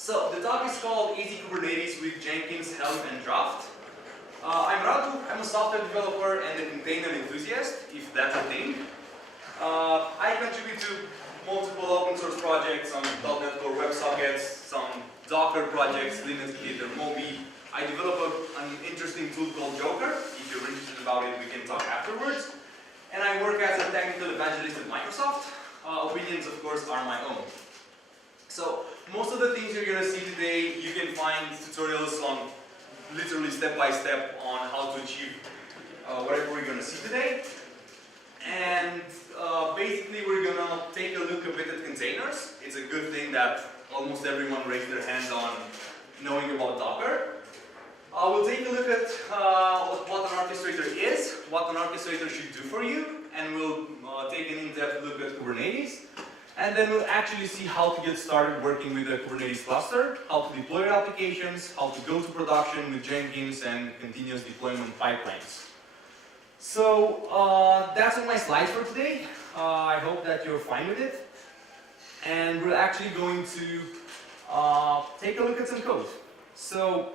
So the talk is called Easy Kubernetes with Jenkins, Helm, and Draft. I'm Radu. I'm a software developer and a container enthusiast, if that's a thing. I contribute to multiple open source projects on .NET Core WebSockets, some Docker projects, Linux Kit, or Moby. I developed an interesting tool called Joker. If you're interested about it, we can talk afterwards. And I work as a technical evangelist at Microsoft. Opinions, of course, are my own. So most of the things you're going to see today, you can find tutorials on literally step-by-step on how to achieve whatever we're going to see today. And basically we're going to take a look a bit at containers. It's a good thing that almost everyone raised their hand on knowing about Docker. We'll take a look at what an orchestrator is, what an orchestrator should do for you, and we'll take an in-depth look at Kubernetes. And then we'll actually see how to get started working with a Kubernetes cluster, how to deploy your applications, how to go to production with Jenkins and continuous deployment pipelines. So that's all my slides for today. I hope that you're fine with it. And we're actually going to take a look at some code. So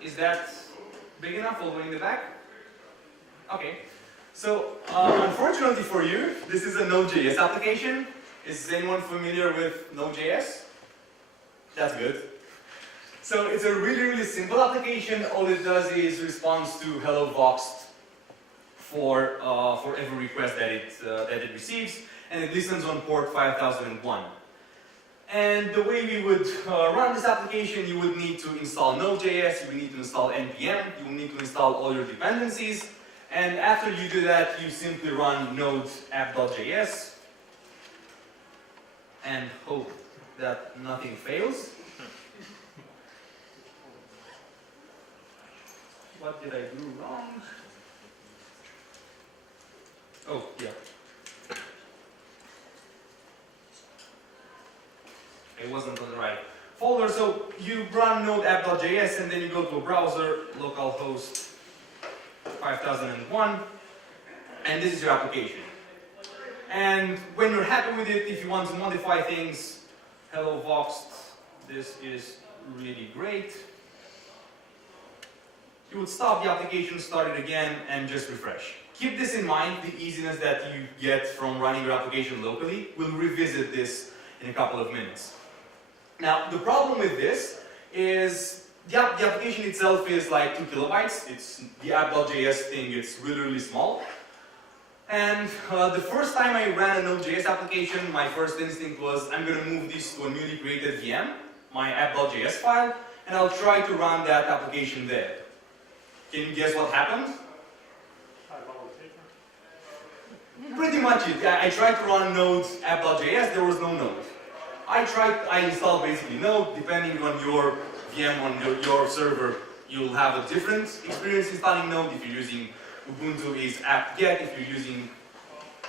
is that big enough all the way in the back? Okay. So, unfortunately for you, this is a Node.js application. Is anyone familiar with Node.js? That's good. So, it's a really, really simple application. All it does is responds to hello voxed for every request that it receives, and it listens on port 5001. And the way we would run this application, you would need to install Node.js, you would need to install npm, you will need to install all your dependencies, and after you do that, you simply run node app.js and hope that nothing fails. What did I do wrong? Oh, yeah. It wasn't on the right folder, so you run node app.js and then you go to a browser, localhost 5001, and this is your application. And when you're happy with it, if you want to modify things, hello voxed, this is really great. You would stop the application, start it again, and just refresh. Keep this in mind, the easiness that you get from running your application locally. We'll revisit this in a couple of minutes. Now, the problem with this is the application itself is like 2 kilobytes. It's the app.js thing, it's really, really small. And the first time I ran a Node.js application, my first instinct was I'm going to move this to a newly created VM, my app.js file, and I'll try to run that application there. Can you guess what happened? Pretty much it. I tried to run node app.js, there was no node. I installed basically Node. Depending on your VM on your server, you'll have a different experience installing Node. If you're using Ubuntu, is apt-get. If you're using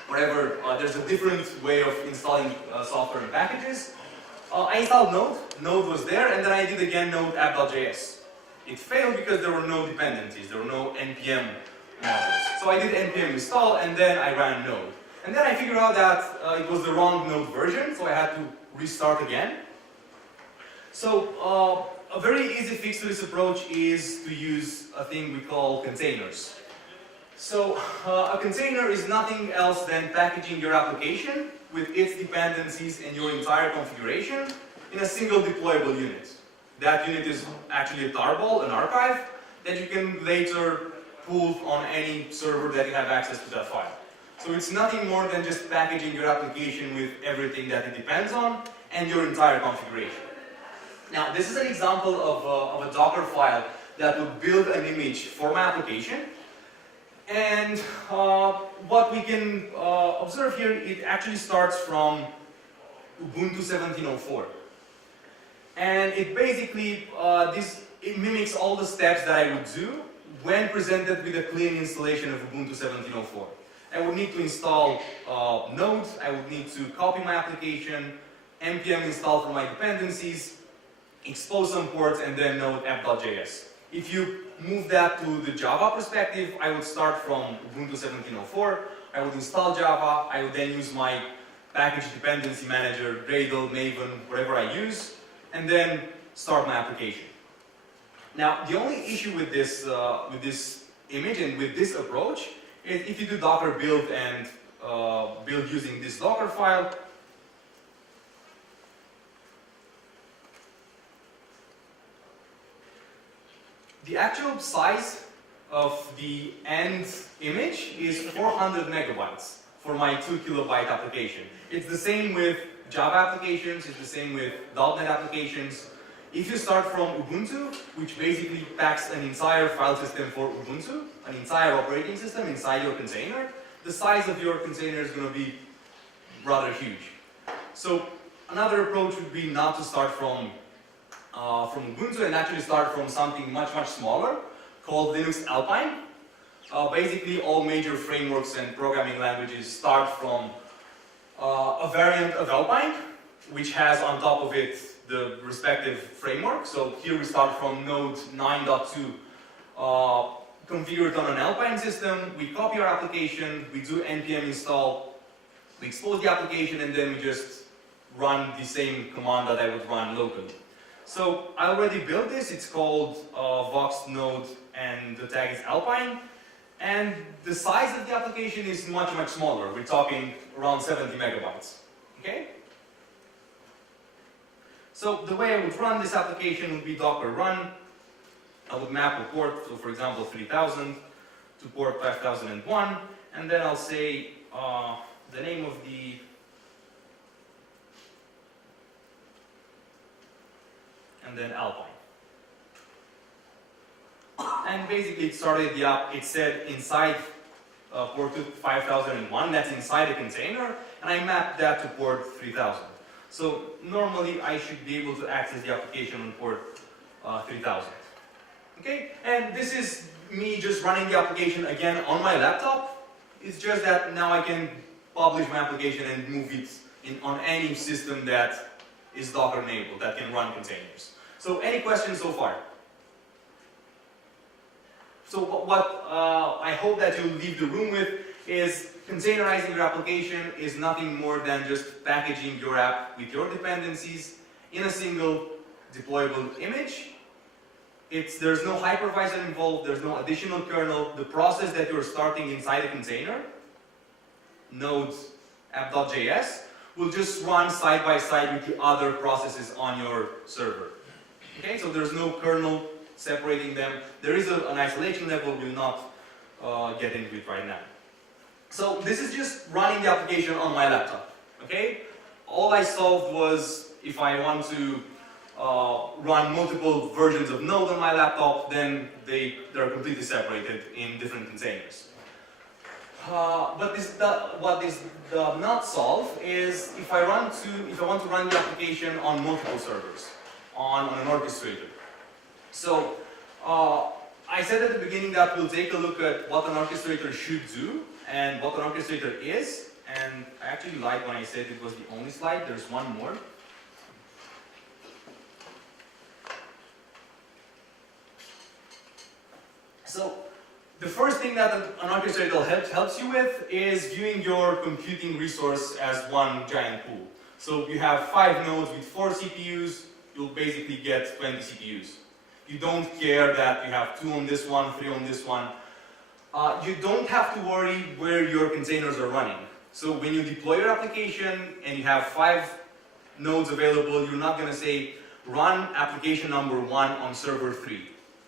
whatever, there's a different way of installing software and packages. I installed Node. Node was there, and then I did again Node app.js. It failed because there were no dependencies. There were no npm modules. So I did npm install, and then I ran Node. And then I figured out that it was the wrong Node version, so I had to restart again. So a very easy fix to this approach is to use a thing we call containers. So a container is nothing else than packaging your application with its dependencies and your entire configuration in a single deployable unit. That unit is actually a tarball, an archive, that you can later pull on any server that you have access to that file. So it's nothing more than just packaging your application with everything that it depends on and your entire configuration. Now, this is an example of a Docker file that would build an image for my application. And what we can observe here, it actually starts from Ubuntu 17.04. And it basically, it mimics all the steps that I would do when presented with a clean installation of Ubuntu 17.04. I would need to install Node, I would need to copy my application, npm install for my dependencies, expose some ports, and then node app.js. If you move that to the Java perspective, I would start from Ubuntu 17.04. I would install Java. I would then use my package dependency manager, Gradle, Maven, whatever I use, and then start my application. Now, the only issue with this image and with this approach is if you do Docker build and build using this Docker file, the actual size of the end image is 400 megabytes for my 2 kilobyte application. It's the same with Java applications, it's the same with .NET applications. If you start from Ubuntu, which basically packs an entire file system for Ubuntu, an entire operating system inside your container, the size of your container is going to be rather huge. So another approach would be not to start from Ubuntu and actually start from something much, much smaller called Linux Alpine. Basically, all major frameworks and programming languages start from a variant of Alpine, which has on top of it the respective framework. So here we start from node 9.2, configured on an Alpine system. We copy our application, we do npm install, we expose the application, and then we just run the same command that I would run locally. So I already built this. It's called Vox node, and the tag is Alpine. And the size of the application is much, much smaller. We're talking around 70 megabytes. Okay? So the way I would run this application would be Docker run. I would map a port, so for example 3000 to port 5001, and then I'll say the name of the and then Alpine. And basically it started the app, it said inside port 5001, that's inside a container, and I mapped that to port 3000. So normally I should be able to access the application on port 3000. Okay, and this is me just running the application again on my laptop. It's just that now I can publish my application and move it on any system that is Docker enabled, that can run containers. So any questions so far? So what I hope that you'll leave the room with is containerizing your application is nothing more than just packaging your app with your dependencies in a single deployable image. There's no hypervisor involved, there's no additional kernel. The process that you're starting inside a container, node app.js, will just run side by side with the other processes on your server. Okay, so there's no kernel separating them. There is an isolation level we'll not get into it right now. So this is just running the application on my laptop. Okay, all I solved was if I want to run multiple versions of Node on my laptop, then they're completely separated in different containers. But what this does not solve is if I want to run the application on multiple servers, on an orchestrator. So I said at the beginning that we'll take a look at what an orchestrator should do and what an orchestrator is. And I actually lied when I said it was the only slide. There's one more. So the first thing that an orchestrator helps you with is viewing your computing resource as one giant pool. So you have 5 nodes with 4 CPUs, you'll basically get 20 CPUs. You don't care that you have 2 on this one, 3 on this one. You don't have to worry where your containers are running. So when you deploy your application and you have 5 nodes available, you're not going to say run application number 1 on server 3.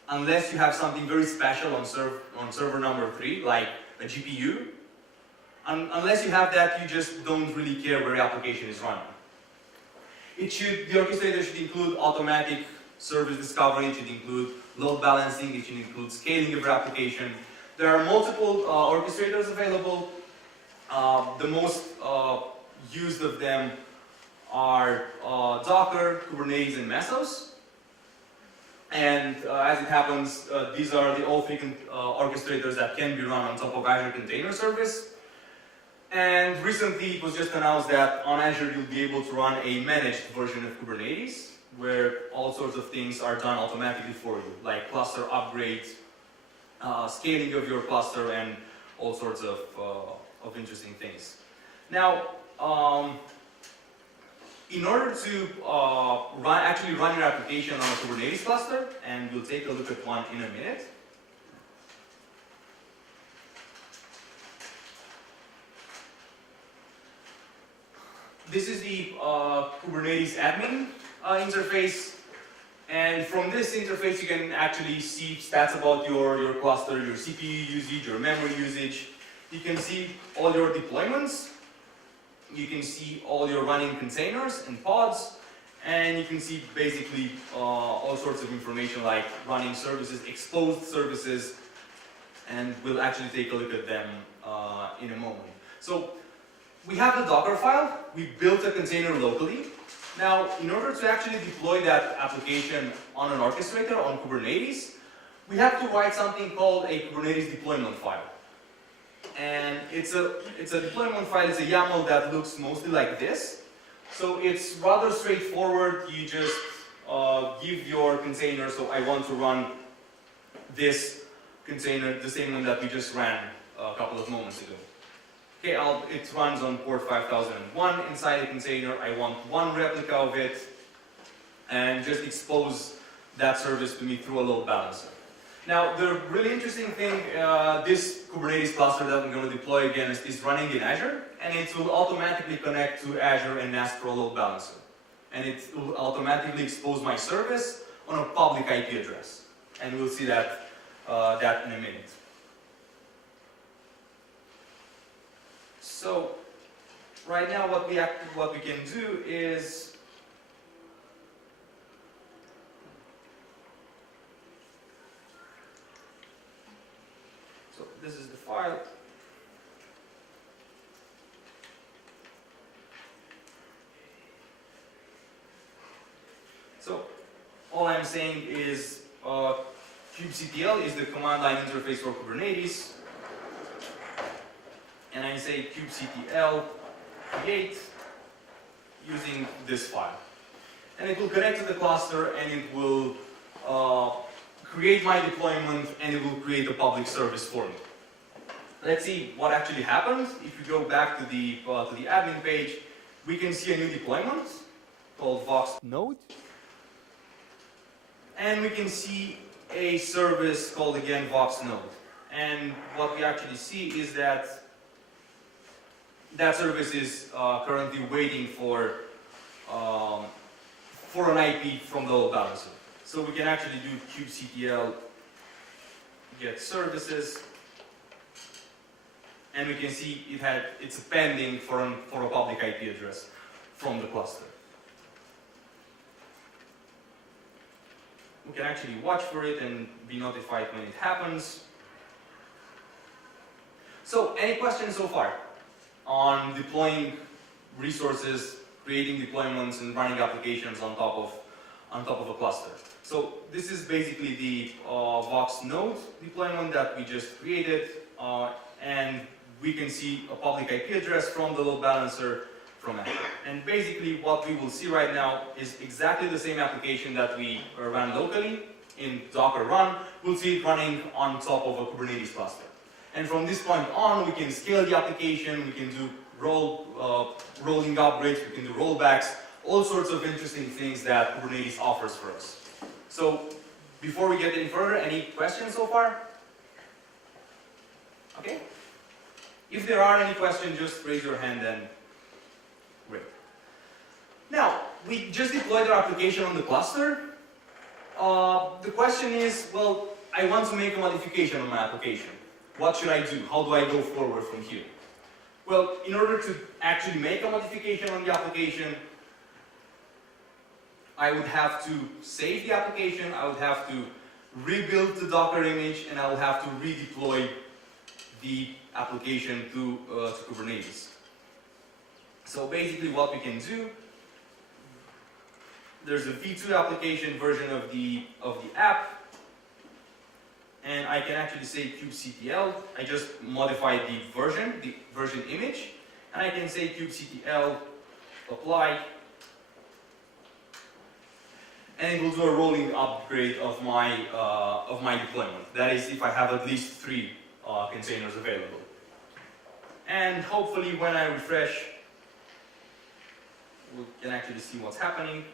Unless you have something very special on server number 3, like a GPU. Unless you have that, you just don't really care where your application is running. The orchestrator should include automatic service discovery, it should include load balancing, it should include scaling of your application. There are multiple orchestrators available. The most used of them are Docker, Kubernetes, and Mesos. And as it happens, these are the all 3 orchestrators that can be run on top of Azure Container Service. And recently it was just announced that on Azure you'll be able to run a managed version of Kubernetes. where all sorts of things are done automatically for you, like cluster upgrades, scaling of your cluster, and all sorts of interesting things. Now, in order to actually run your application on a Kubernetes cluster, and we'll take a look at one in a minute, this is the Kubernetes admin interface, and from this interface you can actually see stats about your cluster, your CPU usage, your memory usage. You can see all your deployments, you can see all your running containers and pods, and you can see basically all sorts of information like running services, exposed services, and we'll actually take a look at them in a moment. So we have the Docker file, we built a container locally. Now, in order to actually deploy that application on an orchestrator on Kubernetes, we have to write something called a Kubernetes deployment file. And it's a deployment file, it's a YAML that looks mostly like this. So it's rather straightforward. You just give your container, so I want to run this container, the same one that we just ran a couple of moments ago. Okay, it runs on port 5001 inside the container. I want one replica of it, and just expose that service to me through a load balancer. Now, the really interesting thing, this Kubernetes cluster that I'm going to deploy again is running in Azure, and it will automatically connect to Azure and ask for a load balancer. And it will automatically expose my service on a public IP address. And we'll see that in a minute. So, right now what we can do is this is the file. So all I'm saying is kubectl is the command line interface for Kubernetes, and I say kubectl create using this file, and it will connect to the cluster, and it will create my deployment, and it will create a public service for me. Let's see what actually happens. If you go back to the admin page, we can see a new deployment called Vox Node, and we can see a service called again Vox Node. And what we actually see is that that service is currently waiting for an IP from the load balancer. So we can actually do kubectl get services, and we can see it's pending for a public IP address from the cluster. We can actually watch for it and be notified when it happens. So, any questions so far on deploying resources, creating deployments, and running applications on top of a cluster? So this is basically the Vox Node deployment that we just created, and we can see a public IP address from the load balancer from Azure. And basically what we will see right now is exactly the same application that we ran locally in Docker run. We'll see it running on top of a Kubernetes cluster. And from this point on, we can scale the application, we can do rolling upgrades, we can do rollbacks, all sorts of interesting things that Kubernetes offers for us. So, before we get any further, any questions so far? Okay. If there are any questions, just raise your hand and great. Now, we just deployed our application on the cluster. The question is, well, I want to make a modification on my application. What should I do? How do I go forward from here? Well, in order to actually make a modification on the application, I would have to save the application, I would have to rebuild the Docker image, and I will have to redeploy the application to Kubernetes. So basically what we can do, there's a v2 application version of the app, and I can actually say kubectl. I just modify the version image, and I can say kubectl apply. and it will do a rolling upgrade of my deployment. That is, if I have at least 3 containers available. And hopefully, when I refresh, we can actually see what's happening.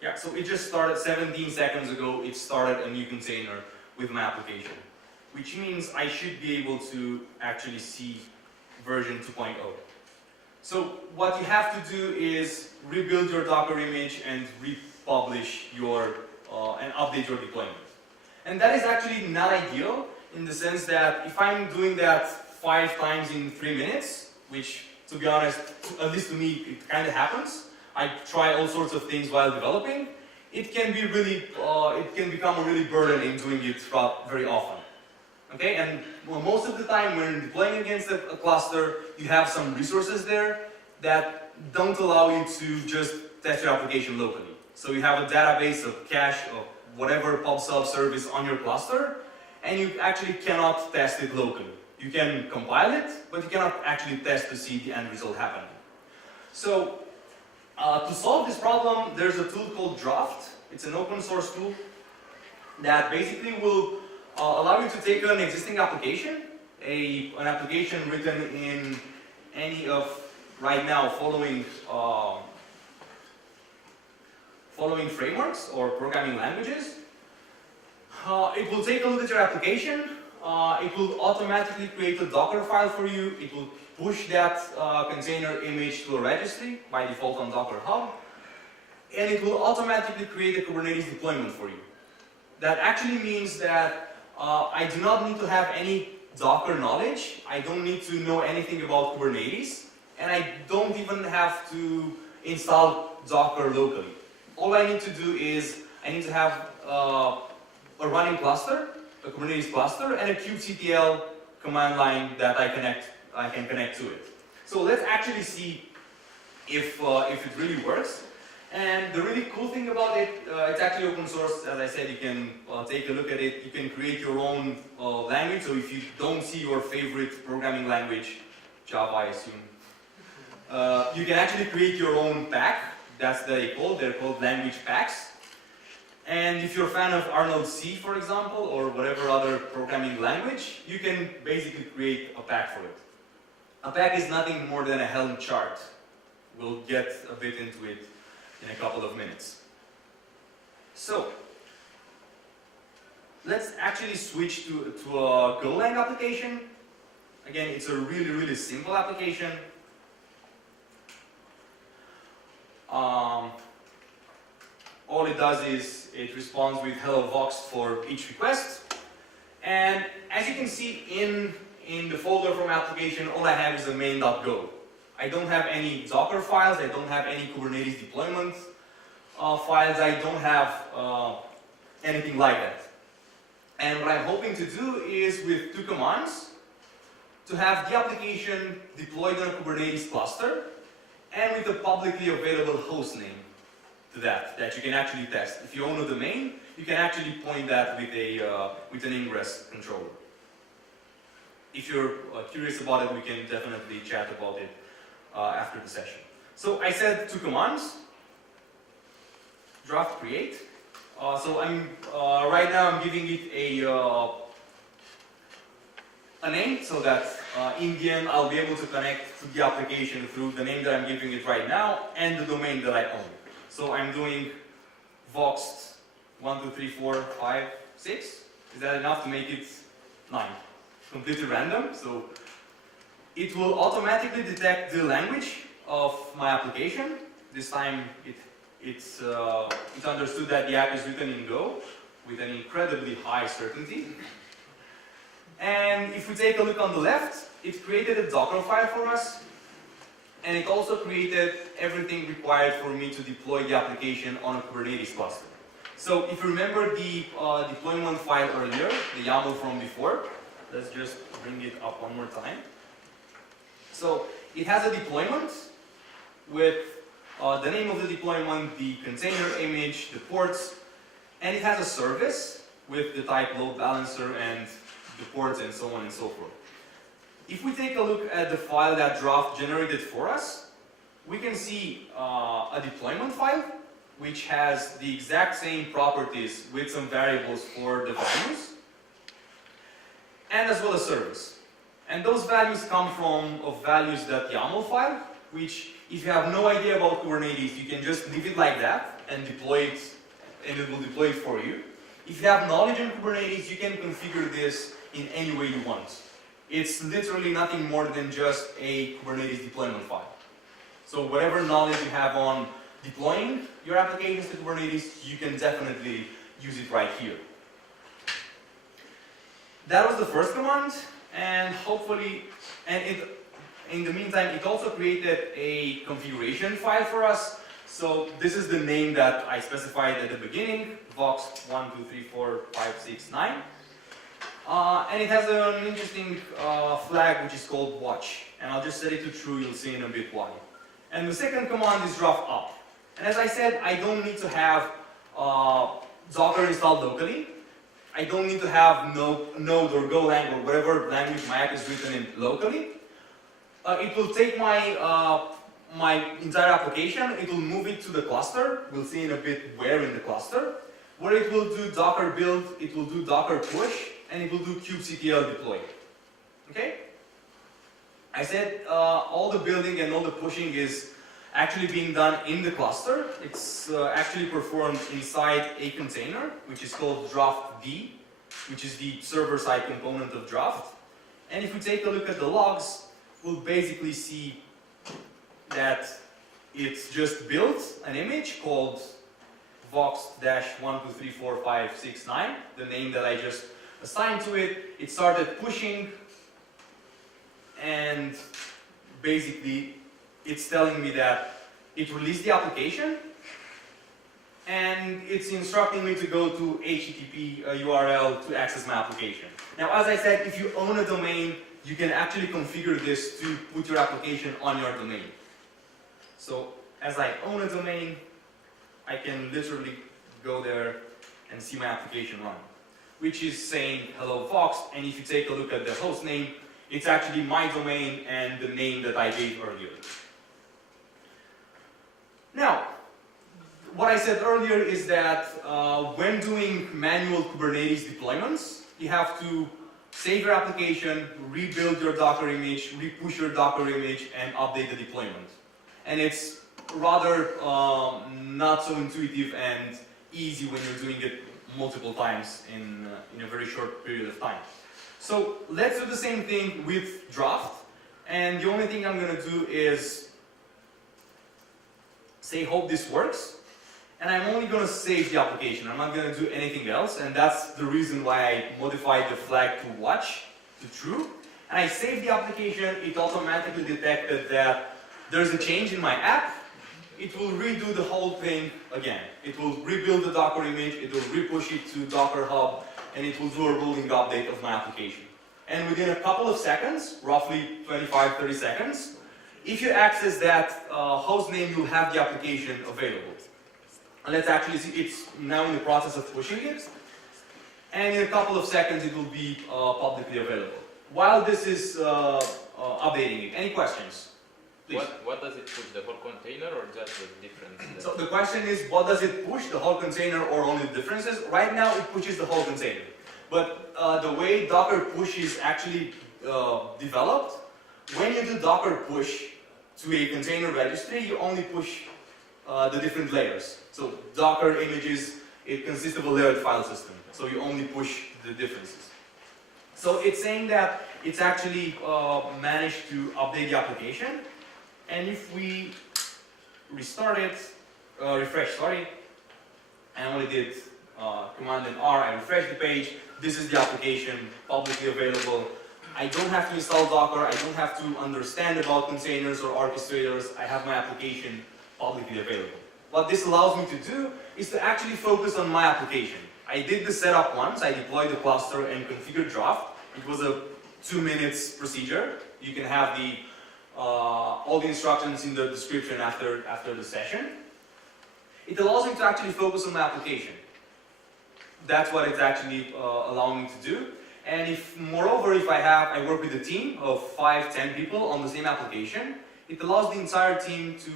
Yeah, so it just started 17 seconds ago. It started a new container with my application, which means I should be able to actually see version 2.0. So what you have to do is rebuild your Docker image and republish your and update your deployment. And that is actually not ideal in the sense that if I'm doing that 5 times in 3 minutes, which to be honest, at least to me, it kind of happens. I try all sorts of things while developing. It can be really, it can become a really burden in doing it very often. Okay, and well, most of the time when deploying against a cluster, you have some resources there that don't allow you to just test your application locally. So you have a database of cache of whatever pub/sub service on your cluster, and you actually cannot test it locally. You can compile it, but you cannot actually test to see the end result happening. So to solve this problem, there's a tool called Draft. It's an open source tool that basically will allow you to take an existing application, an application written in any of right now following frameworks or programming languages. It will take a look at your application. It will automatically create a Docker file for you. It will push that container image to a registry by default on Docker Hub. And it will automatically create a Kubernetes deployment for you. That actually means that I do not need to have any Docker knowledge. I don't need to know anything about Kubernetes. And I don't even have to install Docker locally. All I need to do is I need to have a running cluster, a Kubernetes cluster, and a kubectl command line that I can connect to it. So let's actually see if it really works. And the really cool thing about it, it's actually open source. As I said, you can take a look at it. You can create your own language. So if you don't see your favorite programming language, Java, I assume, you can actually create your own pack. That's they're called language packs. And if you're a fan of Arnold C, for example, or whatever other programming language, you can basically create a pack for it. A pack is nothing more than a Helm chart. We'll get a bit into it in a couple of minutes. So, let's actually switch to a Golang application. Again, it's a really, really simple application. All it does is it responds with hello vox for each request. And as you can see in the folder from application, all I have is a main.go. I don't have any Docker files, I don't have any Kubernetes deployment files, I don't have anything like that. And what I'm hoping to do is with 2 commands to have the application deployed on a Kubernetes cluster and with a publicly available host name to that you can actually test. If you own a domain, you can actually point that with an ingress controller. If you're curious about it, we can definitely chat about it after the session. So I said 2 commands. Draft create. So I'm right now I'm giving it a name so that in the end I'll be able to connect to the application through the name that I'm giving it right now and the domain that I own. So I'm doing voxed 1, 2, 3, 4, 5, 6. Is that enough to make it 9? Completely random. So it will automatically detect the language of my application. This time it understood that the app is written in Go with an incredibly high certainty. And if we take a look on the left, it created a Docker file for us. And it also created everything required for me to deploy the application on a Kubernetes cluster. So if you remember the deployment file earlier, the YAML from before, let's just bring it up one more time. So it has a deployment with the name of the deployment, the container image, the ports, and it has a service with the type load balancer and the ports and so on and so forth. If we take a look at the file that Draft generated for us, we can see a deployment file which has the exact same properties with some variables for the values, and as well as service. And those values come from a values.yaml file, which if you have no idea about Kubernetes, you can just leave it like that and deploy it, and it will deploy it for you. If you have knowledge on Kubernetes, you can configure this in any way you want. It's literally nothing more than just a Kubernetes deployment file. So whatever knowledge you have on deploying your applications to Kubernetes, you can definitely use it right here. That was the first command, and hopefully, in the meantime, it also created a configuration file for us. So this is the name that I specified at the beginning, Vox 1, 2, 3, 4, 5, 6, 9. And it has an interesting flag which is called watch. And I'll just set it to true, you'll see in a bit why. And the second command is draft up. And as I said, I don't need to have Docker installed locally. I don't need to have Node or Golang or whatever language my app is written in locally. It will take my my entire application, it will move it to the cluster. We'll see in a bit where in the cluster. Where it will do Docker build, it will do Docker push, and it will do kubectl deploy. Okay? I said all the building and all the pushing is actually being done in the cluster. It's actually performed inside a container, which is called draft-d, which is the server-side component of draft. And if we take a look at the logs, we'll basically see that it's just built an image called Vox-1234569, the name that I just assigned to it. It started pushing, and basically it's telling me that it released the application, and it's instructing me to go to HTTP URL to access my application. Now, as I said, if you own a domain, you can actually configure this to put your application on your domain. So, as I own a domain, I can literally go there and see my application run, which is saying hello Vox, and if you take a look at the host name, it's actually my domain and the name that I gave earlier. Now, what I said earlier is that when doing manual Kubernetes deployments, you have to save your application, rebuild your Docker image, repush your Docker image, and update the deployment. And it's rather not so intuitive and easy when you're doing it multiple times in a very short period of time. So let's do the same thing with draft. And the only thing I'm going to do is say hope this works. And I'm only going to save the application. I'm not going to do anything else. And that's the reason why I modified the flag to watch to true. And I saved the application. It automatically detected that there's a change in my app. It will redo the whole thing again. It will rebuild the Docker image. It will repush it to Docker Hub. And it will do a rolling update of my application. And within a couple of seconds, roughly 25-30 seconds, if you access that host name, you'll have the application available. And let's actually see, it's now in the process of pushing it. And in a couple of seconds, it will be publicly available. While this is updating it, any questions? Please. What does it push, the whole container or just the difference? So the question is, what does it push, the whole container or only the differences? Right now, it pushes the whole container. But the way Docker push is actually developed, when you do Docker push to a container registry, you only push the different layers. So Docker images, it consists of a layered file system. So you only push the differences. So it's saying that it's actually managed to update the application. And if we restart it, refresh, sorry, I only did Command and R, I refresh the page. This is the application, publicly available. I don't have to install Docker, I don't have to understand about containers or orchestrators. I have my application publicly available. What this allows me to do is to actually focus on my application. I did the setup once, I deployed the cluster and configured draft. It was a 2 minutes procedure. You can have the all the instructions in the description after the session. It allows me to actually focus on my application. That's what it's actually allowing me to do. And if, moreover, if I work with a team of 5-10 people on the same application, It allows the entire team to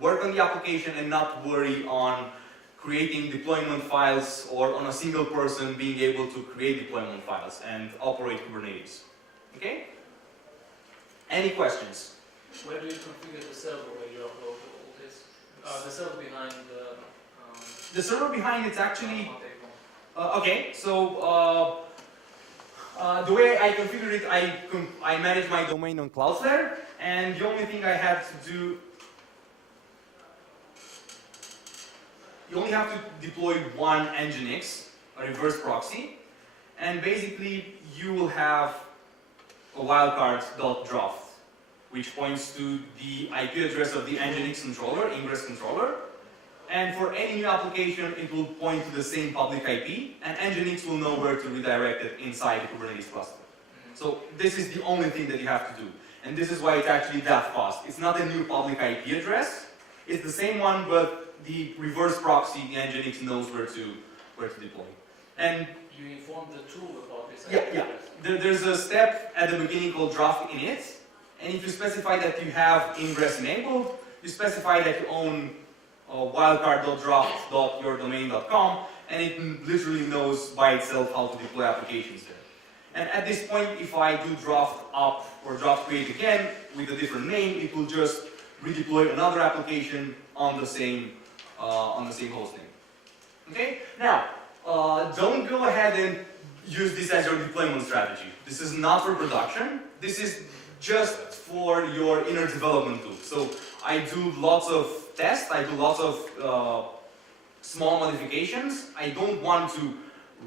work on the application and not worry on creating deployment files or on a single person being able to create deployment files and operate Kubernetes. Okay? Any questions? Where do you configure the server where you upload all this? The server behind the... The server behind it's actually... Matei. Okay, so the way I configured it, I manage my domain on Cloudflare, and the only thing I had to do, you only have to deploy one Nginx, a reverse proxy, and basically you will have a wildcard.draft, which points to the IP address of the Nginx controller, ingress controller. And for any new application, it will point to the same public IP, and Nginx will know where to redirect it inside the Kubernetes cluster. So this is the only thing that you have to do. And this is why it's actually that fast. It's not a new public IP address. It's the same one, but the reverse proxy, the Nginx knows where to deploy. And you inform the tool about this? Yeah. There's a step at the beginning called draft init, and if you specify that you have ingress enabled, you specify that you own wildcard.draft.yourdomain.com, and it literally knows by itself how to deploy applications there. And at this point, if I do draft up or draft create again with a different name, it will just redeploy another application on the same hosting. Okay? Now, don't go ahead and use this as your deployment strategy. This is not for production. This is just for your inner development tool. So I do lots of tests. I do lots of small modifications. I don't want to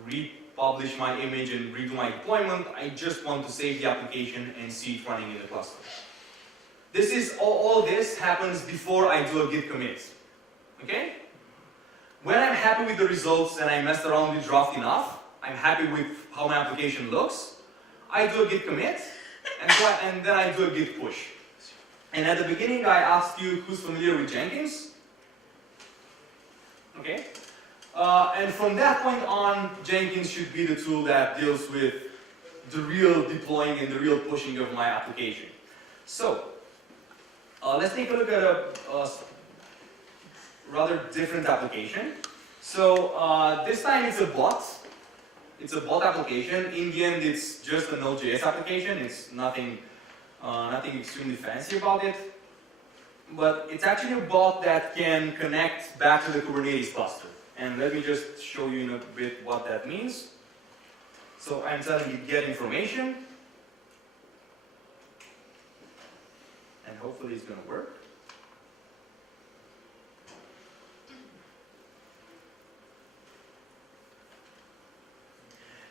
republish my image and redo my deployment. I just want to save the application and see it running in the cluster. This is all this happens before I do a git commit. Okay? When I'm happy with the results and I messed around with draft enough, I'm happy with how my application looks, I do a git commit, and then I do a git push. And at the beginning, I asked you who's familiar with Jenkins. Okay? And from that point on, Jenkins should be the tool that deals with the real deploying and the real pushing of my application. So, let's take a look at a rather different application. So, this time it's a bot. It's a bot application. In the end, it's just a Node.js application. It's nothing extremely fancy about it. But it's actually a bot that can connect back to the Kubernetes cluster. And let me just show you in a bit what that means. So I'm telling you get information. And hopefully it's going to work.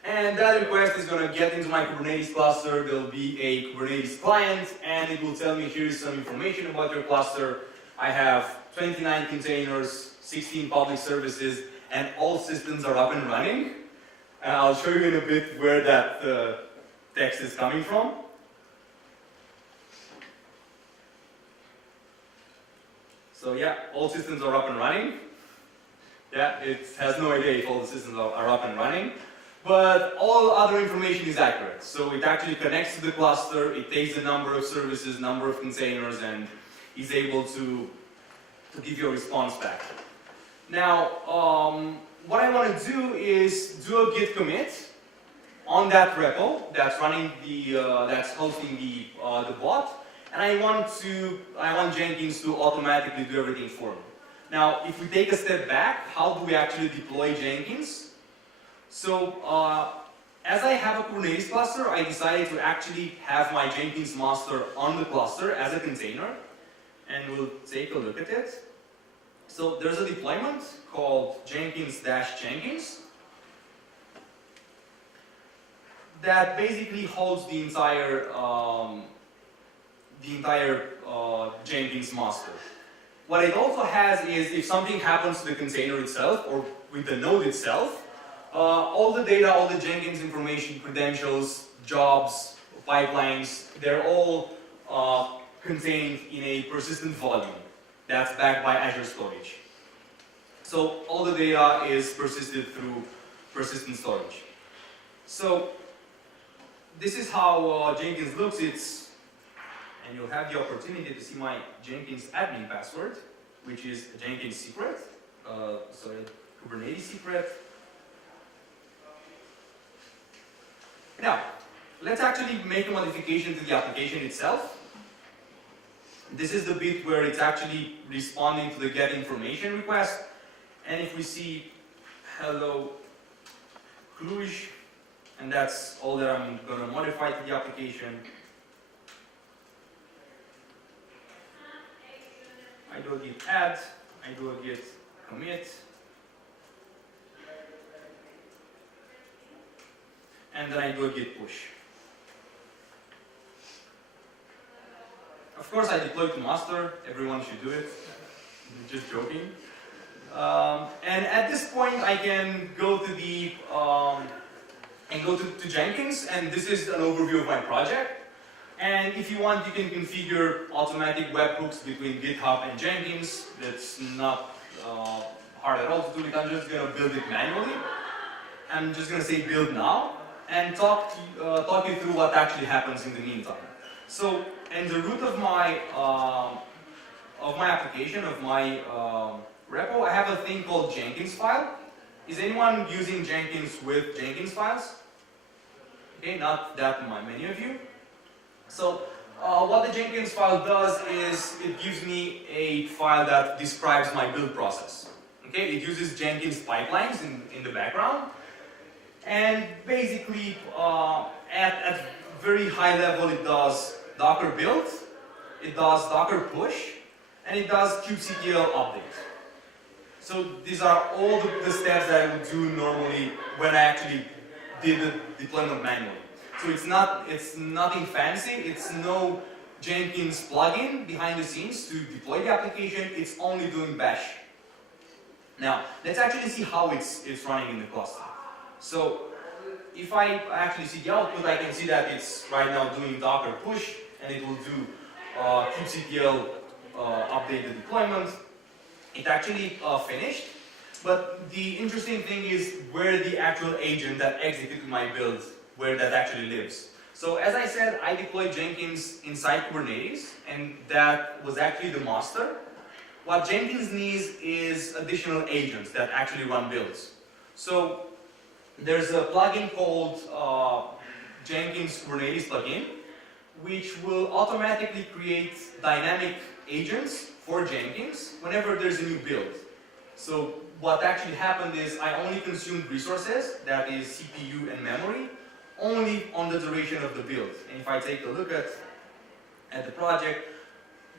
And that request is going to get into my Kubernetes cluster. There'll be a Kubernetes client, and it will tell me here's some information about your cluster. I have 29 containers, 16 public services, and all systems are up and running. And I'll show you in a bit where that text is coming from. So yeah, all systems are up and running. Yeah, it has no idea if all the systems are up and running. But all other information is accurate. So it actually connects to the cluster, it takes the number of services, number of containers, and is able to give you a response back. Now, what I want to do is do a git commit on that repo that's running that's hosting the bot, and I want Jenkins to automatically do everything for me. Now, if we take a step back, how do we actually deploy Jenkins? So, as I have a Kubernetes cluster, I decided to actually have my Jenkins master on the cluster as a container, and we'll take a look at it. So there's a deployment called Jenkins-Jenkins that basically holds the entire Jenkins master. What it also has is if something happens to the container itself or with the node itself, all the data, all the Jenkins information, credentials, jobs, pipelines, they're all contained in a persistent volume that's backed by Azure Storage. So all the data is persisted through persistent storage. So this is how Jenkins looks. and you'll have the opportunity to see my Jenkins admin password, which is a Jenkins secret, Kubernetes secret. Now, let's actually make a modification to the application itself. This is the bit where it's actually responding to the get information request. And if we see hello Cluj, and that's all that I'm going to modify to the application. I do a git add, I do a git commit, and then I do a git push. Of course, I deploy to master. Everyone should do it. I'm just joking. And at this point, I can go to the to Jenkins, and this is an overview of my project. And if you want, you can configure automatic webhooks between GitHub and Jenkins. That's not hard at all to do it. I'm just going to build it manually. I'm just going to say build now and talk you through what actually happens in the meantime. So, in the root of my application, of my repo, I have a thing called Jenkins file. Is anyone using Jenkins with Jenkins files? Okay, not that many of you. So, what the Jenkins file does is it gives me a file that describes my build process. Okay, it uses Jenkins pipelines in the background, and basically, at very high level, it does Docker build, it does Docker push, and it does kubectl update. So these are all the steps that I would do normally when I actually did the deployment manually. So it's nothing fancy, it's no Jenkins plugin behind the scenes to deploy the application, it's only doing bash. Now, let's actually see how it's running in the cluster. So, if I actually see the output, I can see that it's right now doing Docker push, and it will do kubectl update the deployment. It actually finished, but the interesting thing is where the actual agent that executed my build, where that actually lives. So as I said, I deployed Jenkins inside Kubernetes, and that was actually the master. What Jenkins needs is additional agents that actually run builds. So there's a plugin called Jenkins Kubernetes plugin, which will automatically create dynamic agents for Jenkins whenever there's a new build. So what actually happened is I only consumed resources, that is CPU and memory, only on the duration of the build. And if I take a look at the project,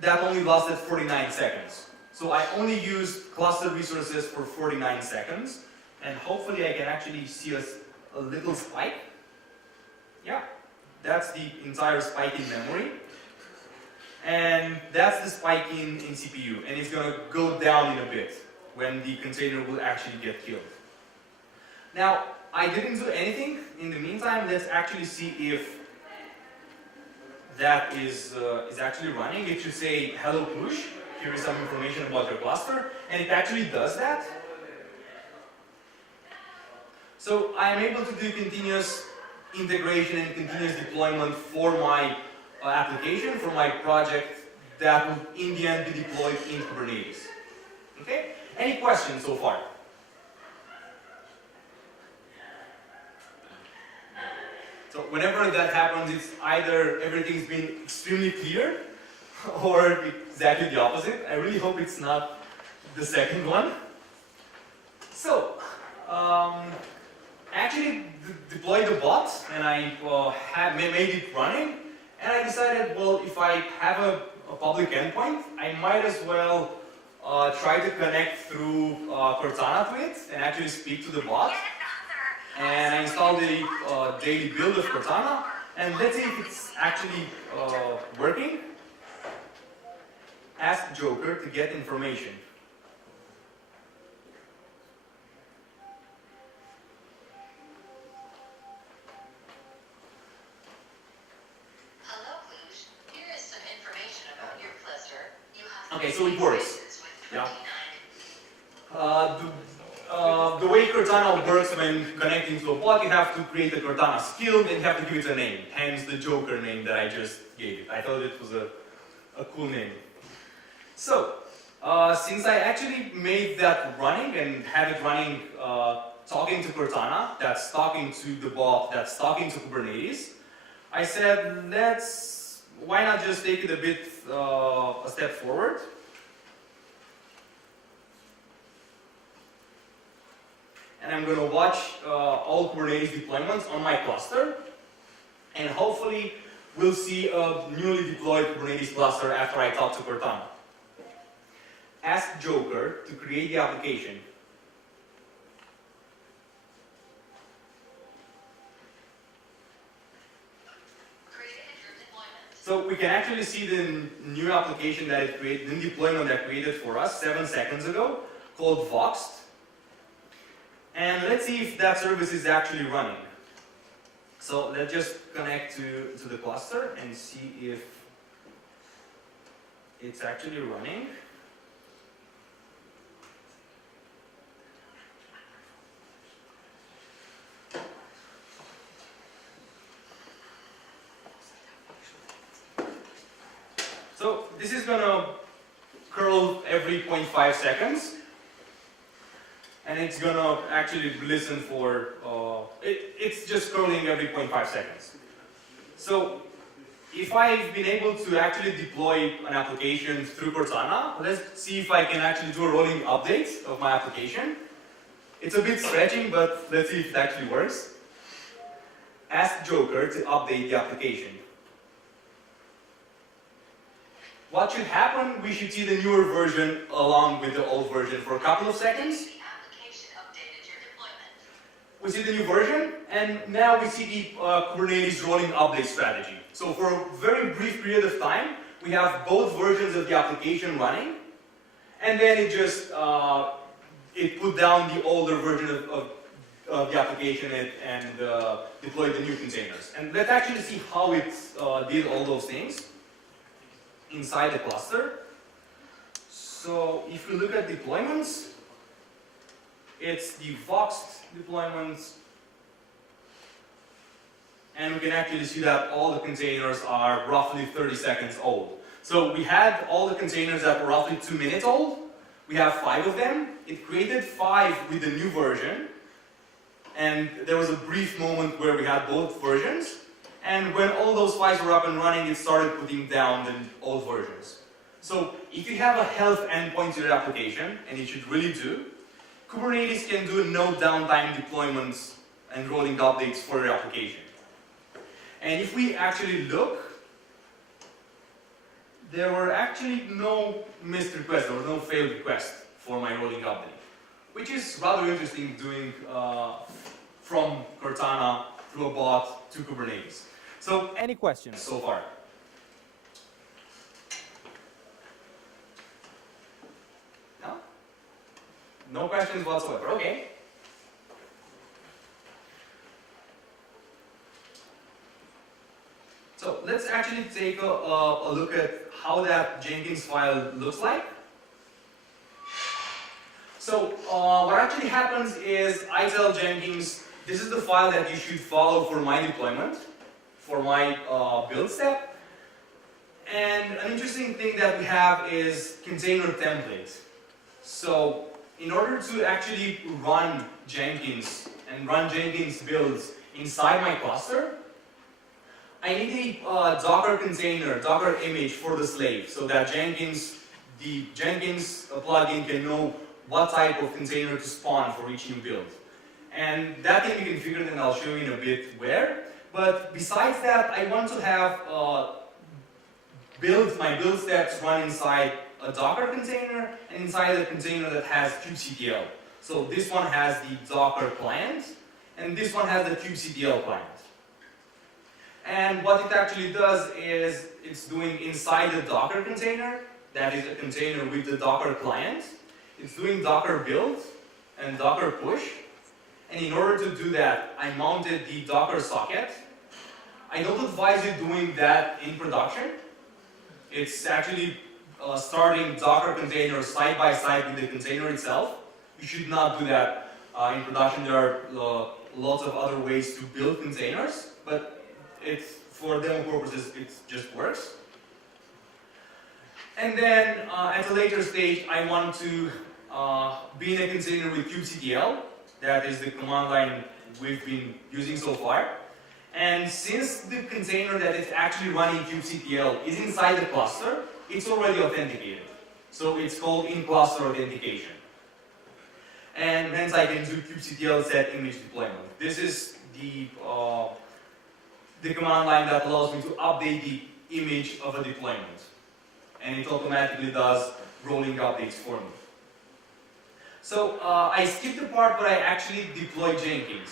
that only lasted 49 seconds. So I only used cluster resources for 49 seconds, and hopefully I can actually see a little spike. Yeah, that's the entire spike in memory. And that's the spike in CPU, and it's going to go down in a bit when the container will actually get killed. Now, I didn't do anything in the meantime. Let's actually see if that is actually running. It should say hello push. Here is some information about your cluster, and it actually does that. So I'm able to do continuous integration and continuous deployment for my application, for my project that will in the end be deployed in Kubernetes. Okay? Any questions so far? So whenever that happens, it's either everything's been extremely clear or exactly the opposite. I really hope it's not the second one. So, actually deployed the bot, and I made it running, and I decided, well, if I have a public endpoint, I might as well try to connect through Cortana to it and actually speak to the bot. And I installed a daily build of Cortana, and let's see if it's actually working. Ask Joker to get information. Okay, so it works. Yeah. The way Cortana works when connecting to a bot, you have to create a Cortana skill, then you have to give it a name. Hence the Joker name that I just gave it. I thought it was a a cool name. So, since I actually made that running and have it running talking to Cortana, that's talking to the bot, that's talking to Kubernetes, I said, why not just take it a step forward? And I'm going to watch all Kubernetes deployments on my cluster, and hopefully we'll see a newly deployed Kubernetes cluster after I talk to Cortana. Ask Joker to create the application. So we can actually see the new application that it created, the deployment that created for us 7 seconds ago, called Voxed. And let's see if that service is actually running. So let's just connect to the cluster and see if it's actually running. So this is going to curl every 0.5 seconds. And it's going to actually listen for, it's just curling every 0.5 seconds. So if I've been able to actually deploy an application through Cortana, let's see if I can actually do a rolling update of my application. It's a bit stretching, but let's see if it actually works. Ask Joker to update the application. What should happen? We should see the newer version along with the old version for a couple of seconds. We see the new version, and now we see the Kubernetes rolling update strategy. So for a very brief period of time, we have both versions of the application running, and then it just it put down the older version of the application and deployed the new containers. And let's actually see how it did all those things inside the cluster. So if you look at deployments, it's the Voxed deployments, and we can actually see that all the containers are roughly 30 seconds old. So we had all the containers that were roughly 2 minutes old. We have 5 of them. It created 5 with the new version, and there was a brief moment where we had both versions. And when all those 5s were up and running, it started putting down the old versions. So if you have a health endpoint to your application, and it should really do, Kubernetes can do no downtime deployments and rolling updates for your application. And if we actually look, there were actually no missed requests, there was no failed request for my rolling update, which is rather interesting doing from Cortana through a bot to Kubernetes. So, any questions so far? No? No questions whatsoever. Okay. So let's actually take a look at how that Jenkins file looks like. So what actually happens is I tell Jenkins, this is the file that you should follow for my deployment, for my build step. And an interesting thing that we have is container templates. So in order to actually run Jenkins and run Jenkins builds inside my cluster, I need a Docker container, Docker image for the slave, so that the Jenkins plugin can know what type of container to spawn for each new build. And that can be configured, and I'll show you in a bit where. But besides that, I want to have my build steps run inside a Docker container and inside a container that has kubectl. So this one has the Docker client, and this one has the kubectl client. And what it actually does is it's doing inside the Docker container, that is a container with the Docker client, it's doing Docker build and Docker push. And in order to do that, I mounted the Docker socket. I don't advise you doing that in production. It's actually starting Docker containers side by side with the container itself. You should not do that in production. There are lots of other ways to build containers, but for demo purposes, it just works. And then at a later stage, I want to be in a container with kubectl. That is the command line we've been using so far. And since the container that is actually running kubectl is inside the cluster, it's already authenticated. So it's called in-cluster authentication. And hence I can do kubectl set image deployment. This is the command line that allows me to update the image of a deployment. And it automatically does rolling updates for me. So I skipped the part where I actually deploy Jenkins.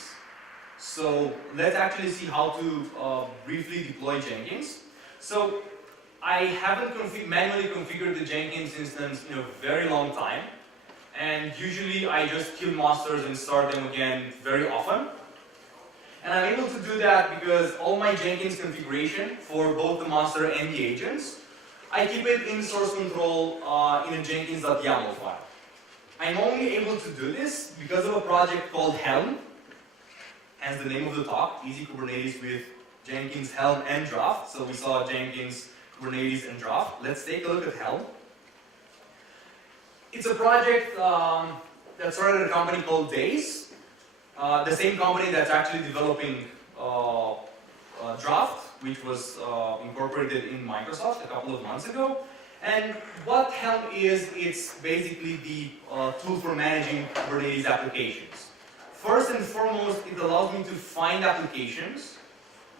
So let's actually see how to briefly deploy Jenkins. So I haven't manually configured the Jenkins instance in a very long time. And usually I just kill masters and start them again very often. And I'm able to do that because all my Jenkins configuration for both the master and the agents, I keep it in source control in a Jenkins.yaml file. I'm only able to do this because of a project called Helm, hence the name of the talk, Easy Kubernetes with Jenkins, Helm, and Draft. So we saw Jenkins, Kubernetes, and Draft. Let's take a look at Helm. It's a project that started at a company called Days, the same company that's actually developing Draft, which was incorporated in Microsoft a couple of months ago. And what Helm is, it's basically the tool for managing Kubernetes applications. First and foremost, it allows me to find applications,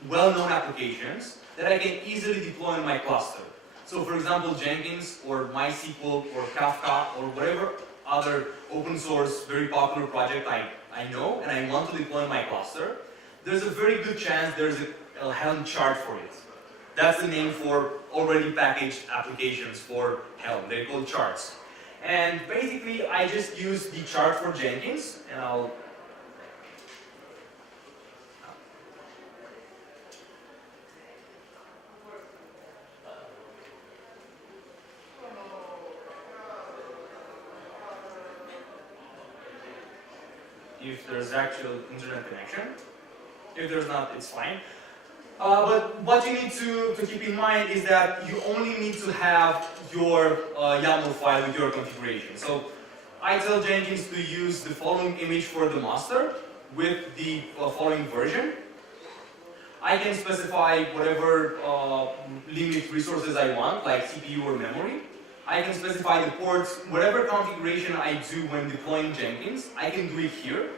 well-known applications, that I can easily deploy in my cluster. So for example, Jenkins or MySQL or Kafka or whatever other open source, very popular project I know and I want to deploy in my cluster, there's a very good chance there's a Helm chart for it. That's the name for already packaged applications for Helm. They're called charts. And basically, I just use the chart for Jenkins, and I'll... if there's actual internet connection. If there's not, it's fine. But what you need to keep in mind is that you only need to have your YAML file with your configuration. So I tell Jenkins to use the following image for the master with the following version. I can specify whatever limit resources I want, like CPU or memory. I can specify the ports, whatever configuration I do when deploying Jenkins, I can do it here.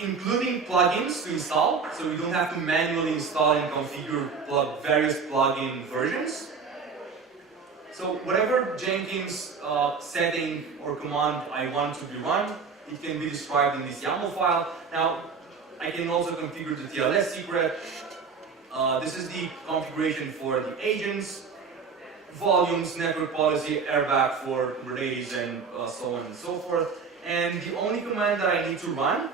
Including plugins to install, so we don't have to manually install and configure various plugin versions. So whatever Jenkins setting or command I want to be run, it can be described in this YAML file. Now, I can also configure the TLS secret. This is the configuration for the agents, volumes, network policy, airbag for Kubernetes, and so on and so forth. And the only command that I need to run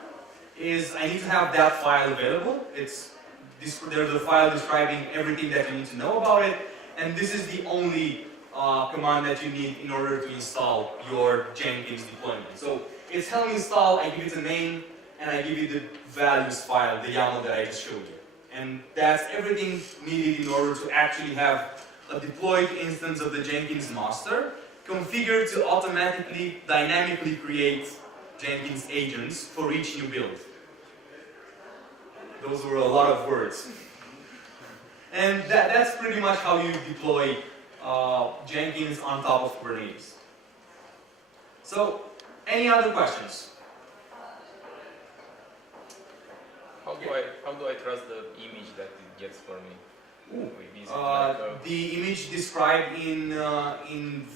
is I need to have that file available. There's a file describing everything that you need to know about it, and this is the only command that you need in order to install your Jenkins deployment. So it's Helm install, I give it a name, and I give it the values file, the YAML that I just showed you. And that's everything needed in order to actually have a deployed instance of the Jenkins master configured to automatically, dynamically create Jenkins agents for each new build. Those were a lot of words. And that's pretty much how you deploy Jenkins on top of Kubernetes. So, any other questions? How do I trust the image that it gets for me? Ooh, Is it like the image described in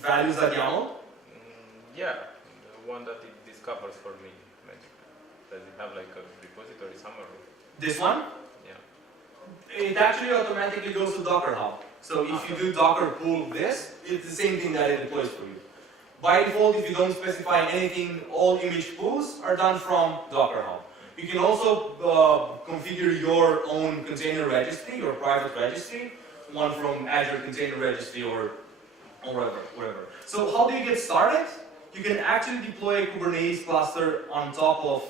values.yaml? Yeah, the one that it discovers for me magically. Does it have like a repository somewhere? This one? Yeah. It actually automatically goes to Docker Hub. So if you do Docker pull this, it's the same thing that it deploys for you. By default, if you don't specify anything, all image pulls are done from Docker Hub. You can also configure your own container registry, your private registry, one from Azure Container Registry or whatever. So how do you get started? You can actually deploy a Kubernetes cluster on top of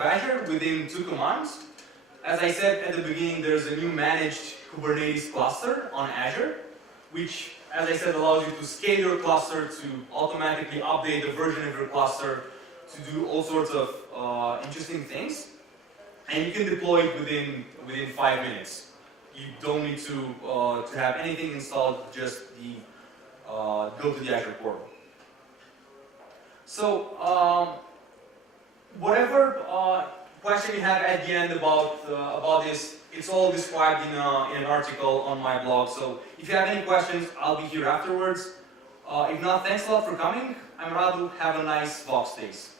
Azure within 2 commands. as I said at the beginning, there's a new managed Kubernetes cluster on Azure, which, as I said, allows you to scale your cluster, to automatically update the version of your cluster, to do all sorts of interesting things. And you can deploy it within 5 minutes. You don't need to have anything installed, just go to the Azure portal. So, whatever question you have at the end about this, it's all described in an article on my blog. So if you have any questions, I'll be here afterwards. If not, thanks a lot for coming. I'm Radu. Have a nice Vox days.